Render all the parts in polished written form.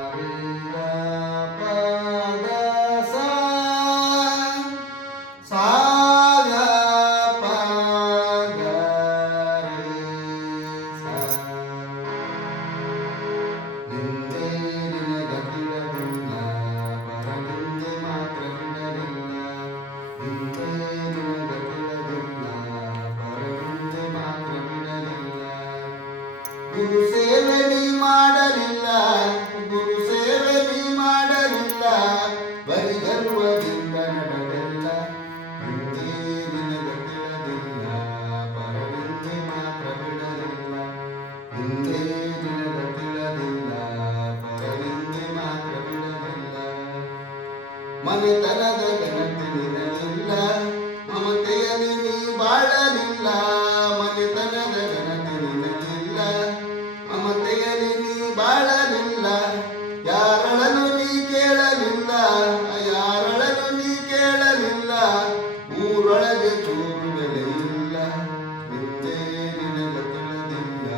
ಪದ ಸಾ ಸಾ ಗ ಪದ ರೇ ಸಾ ನಿಂದೆ ನಿನಗತಿರಲಿಲ್ಲ ಪರನಿಂದೆ ಮಾತ್ರ ಬಿಡಲಿಲ್ಲ ನಿಂದೆ ನಿನಗತಿರಲಿಲ್ಲ ಪರನಿಂದೆ ಮಾತ್ರ ಬಿಡಲಿಲ್ಲ ಗುರು ಸೇವೆ ನೀ ಮಾಡಲಿಲ್ಲ ಗುರು ಸೇವೆ ನೀ ಮಾಡಲಿಲ್ಲ ಬರಿ ಗರ್ವದಿಂದ ನಡೆದಿಲ್ಲ ಹಿಂದೆ ನಿನಗೆ ತಿಳಿದಿಲ್ಲ ಪರನಿಂದೆ ಮಾತ್ರ ಬಿಡಲಿಲ್ಲ ಹಿಂದೆ ನಿನಗೆ ತಿಳಿದಿಲ್ಲ ಪರನಿಂದೆ ಮಾತ್ರ ಬಿಡಲಿಲ್ಲ ಮನೆತನದ ಘನತೆ ನಿನಗಿಲ್ಲ ಮಮತೆಯಲ್ಲಿ ನೀ ಬಾಳಲಿಲ್ಲ ಮನೆತನದ ಘನತೆ ನಿನಗಿಲ್ಲ ಮಮತೆಯಲ್ಲಿ ನೀ ಬಾಳಲಿಲ್ಲ ಯಾರಳನು ನೀ ಕೇಳಲಿಲ್ಲ ಯಾರಳನು ನೀ ಕೇಳಲಿಲ್ಲ ಊರೊಳಗೆ ಚೂರು ಬೆಲೆಯಿಲ್ಲ ಹಿಂದೆ ನಿನಗೆ ತಿಳಿದಿಲ್ಲ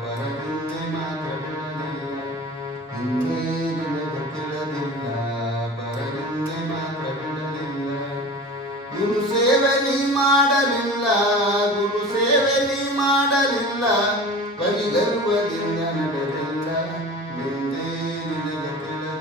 ಪರನಿಂದೆ ಮಾತ್ರ ಬಿಡಲಿಲ್ಲ ಹಿಂದೆ